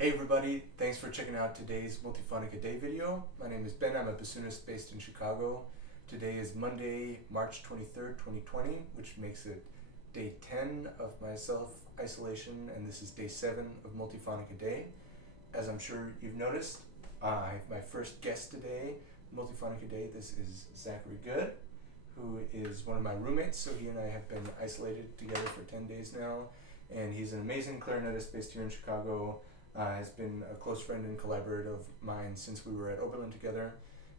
Hey everybody, thanks for checking out today's Multiphonic-a-Day video. My name is Ben, I'm a bassoonist based in Chicago. Today is Monday, March 23rd, 2020, which makes it day 10 of my self-isolation, and this is day 7 of Multiphonic-a-Day. As I'm sure you've noticed, I have my first guest today, Multiphonic-a-Day. This is Zachary Good, who is one of my roommates, so he and I have been isolated together for 10 days now, and he's an amazing clarinetist based here in Chicago. Has been a close friend and collaborator of mine since we were at Oberlin together,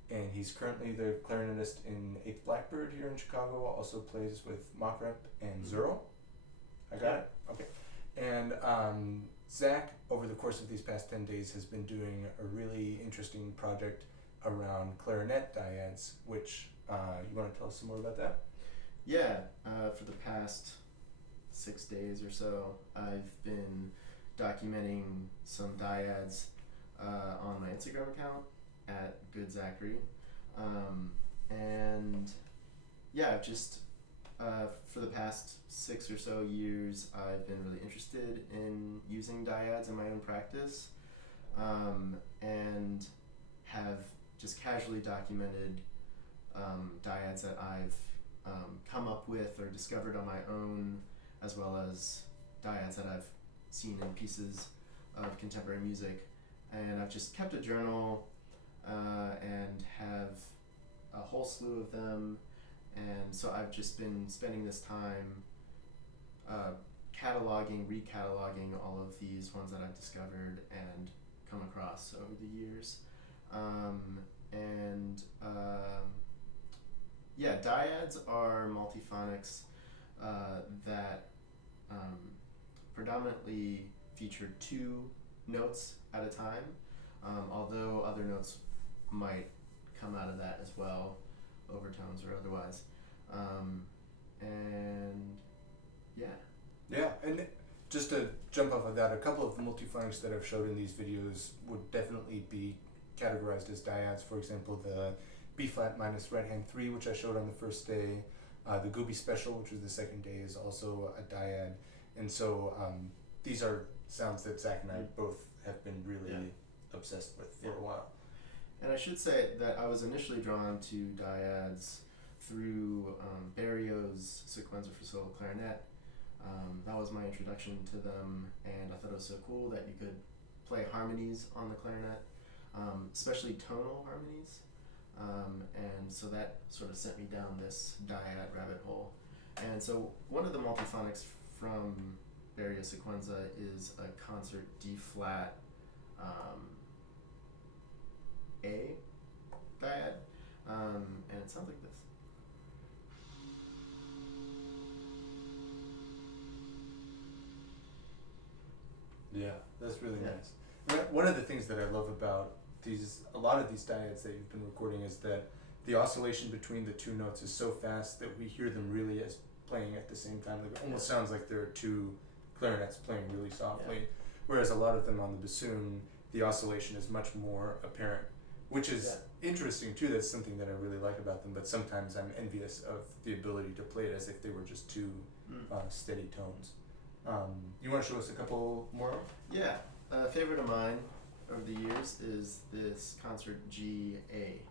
and he's currently the clarinetist in 8th Blackbird here in Chicago, also plays with Mockrep and Zero. I got it? Okay. And Zach, over the course of these past 10 days, has been doing a really interesting project around clarinet dyads, which, you want to tell us some more about that? Yeah, for the past 6 days or so, I've been documenting some dyads on my Instagram account at Good Zachary, and yeah, just for the past 6 or so years, I've been really interested in using dyads in my own practice, and have just casually documented dyads that I've come up with or discovered on my own, as well as dyads that I've seen in pieces of contemporary music, and I've just kept a journal and have a whole slew of them, and so I've just been spending this time cataloging, recataloging all of these ones that I've discovered and come across over the years, yeah, dyads are multiphonics that predominantly feature 2 notes at a time, although other notes might come out of that as well, overtones or otherwise, and yeah. Yeah, and just to jump off of that, a couple of the multiphonics that I've showed in these videos would definitely be categorized as dyads. For example, the B-flat minus right hand 3, which I showed on the first day, the Gooby Special, which was the second day, is also a dyad. And so these are sounds that Zach and I both have been really obsessed with for a while. And I should say that I was initially drawn to dyads through Berrios' Sequenza for solo clarinet. That was my introduction to them, and I thought it was so cool that you could play harmonies on the clarinet, especially tonal harmonies. And so that sort of sent me down this dyad rabbit hole. And so one of the multiphonics from Berrios' Sequenza is a concert D-flat A dyad, and it sounds like this. Yeah, that's really nice. One of the things that I love about a lot of these dyads that you've been recording is that the oscillation between the 2 notes is so fast that we hear them really as playing at the same time. Like, it almost sounds like there are 2 clarinets playing really softly, whereas a lot of them on the bassoon, the oscillation is much more apparent, which is interesting too. That's something that I really like about them, but sometimes I'm envious of the ability to play it as if they were just 2 steady tones. You want to show us a couple more? Yeah, a favorite of mine over the years is this concert G-A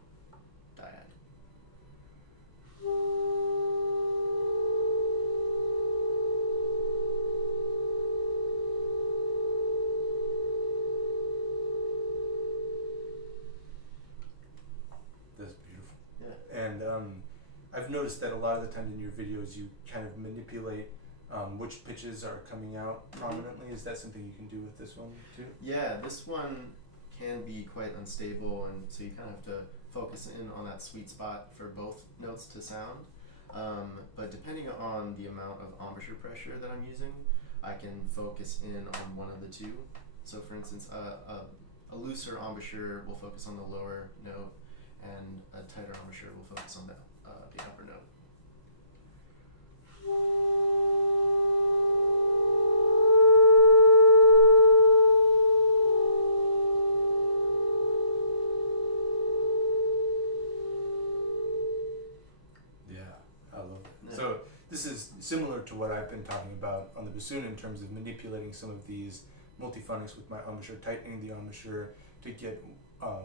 dyad. That's beautiful. Yeah. And I've noticed that a lot of the time in your videos you kind of manipulate which pitches are coming out prominently. Is that something you can do with this one too? Yeah, this one can be quite unstable, and so you kind of have to focus in on that sweet spot for both notes to sound. But depending on the amount of embouchure pressure that I'm using, I can focus in on one of the 2. So for instance, a looser embouchure will focus on the lower note, and a tighter embouchure will focus on the upper note. This is similar to what I've been talking about on the bassoon in terms of manipulating some of these multiphonics with my embouchure, tightening the embouchure to get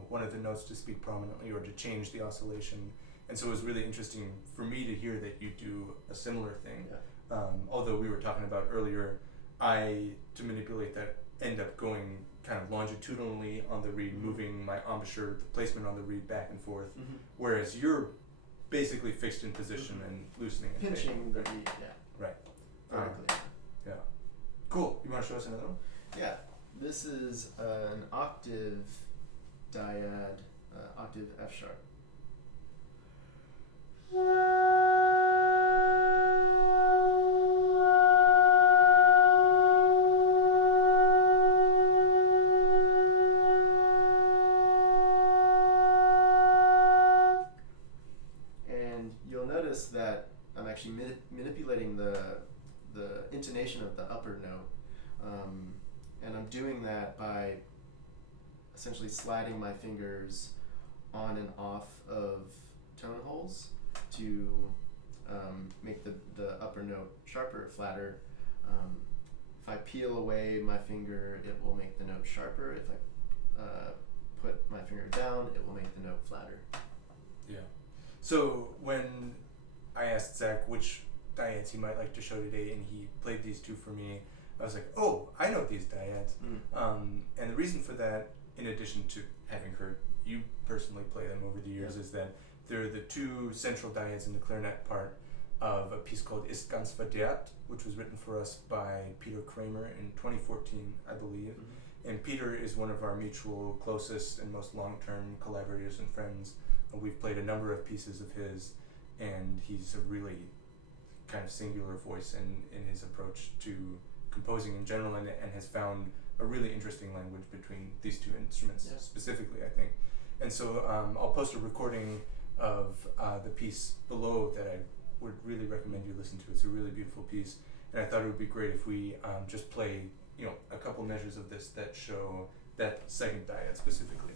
one of the notes to speak prominently or to change the oscillation. And so it was really interesting for me to hear that you do a similar thing. Yeah. Although we were talking about earlier, to manipulate that, end up going kind of longitudinally on the reed, moving my embouchure, the placement on the reed back and forth, whereas you're basically fixed in position and loosening it. Pinching the reed, yeah. Right. Vertically. Yeah. Cool. You want to show us another one? Yeah. This is an octave Dyad, octave F sharp. And you'll notice that I'm actually manipulating the intonation of the upper note, and I'm doing that by essentially sliding my fingers on and off of tone holes to make the upper note sharper or flatter. If I peel away my finger, it will make the note sharper. If I put my finger down, it will make the note flatter. Yeah. So when I asked Zach which dyads he might like to show today, and he played these two for me, I was like, oh, I know these dyads. And the reason for that, in addition to having heard you personally play them over the years, is that they're the two central dyads in the clarinet part of a piece called Ganz, verderbt, which was written for us by Peter Kramer in 2014, I believe. And Peter is one of our mutual closest and most long-term collaborators and friends. We've played a number of pieces of his, and he's a really kind of singular voice in his approach to composing in general, and has found a really interesting language between these two instruments specifically, I think. And so I'll post a recording of the piece below that I would really recommend you listen to. It's a really beautiful piece, and I thought it would be great if we just play, a couple measures of this that show that second dyad specifically.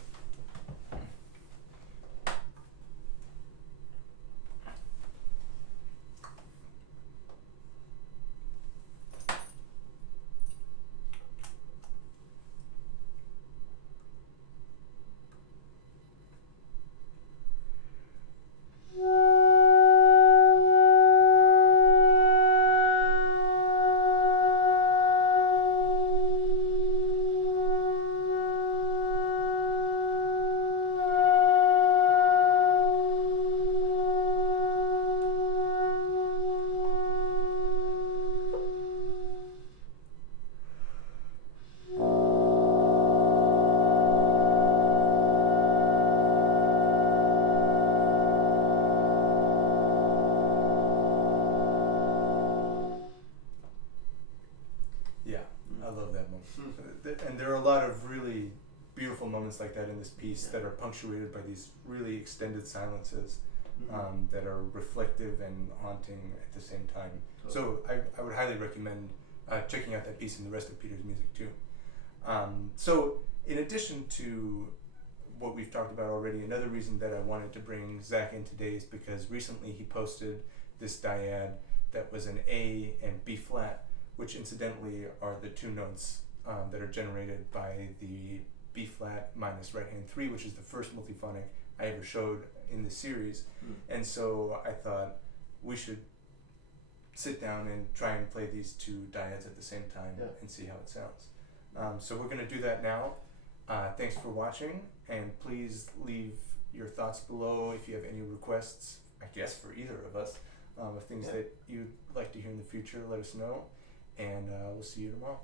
And there are a lot of really beautiful moments like that in this piece that are punctuated by these really extended silences that are reflective and haunting at the same time. So I would highly recommend checking out that piece and the rest of Peter's music too. So in addition to what we've talked about already, another reason that I wanted to bring Zach in today is because recently he posted this dyad that was an A and B flat, which incidentally are the two notes that are generated by the B flat minus right hand 3, which is the first multiphonic I ever showed in the series. And so I thought we should sit down and try and play these two dyads at the same time and see how it sounds. So we're going to do that now. Thanks for watching, and please leave your thoughts below if you have any requests, I guess for either of us, of things that you'd like to hear in the future. Let us know, and we'll see you tomorrow.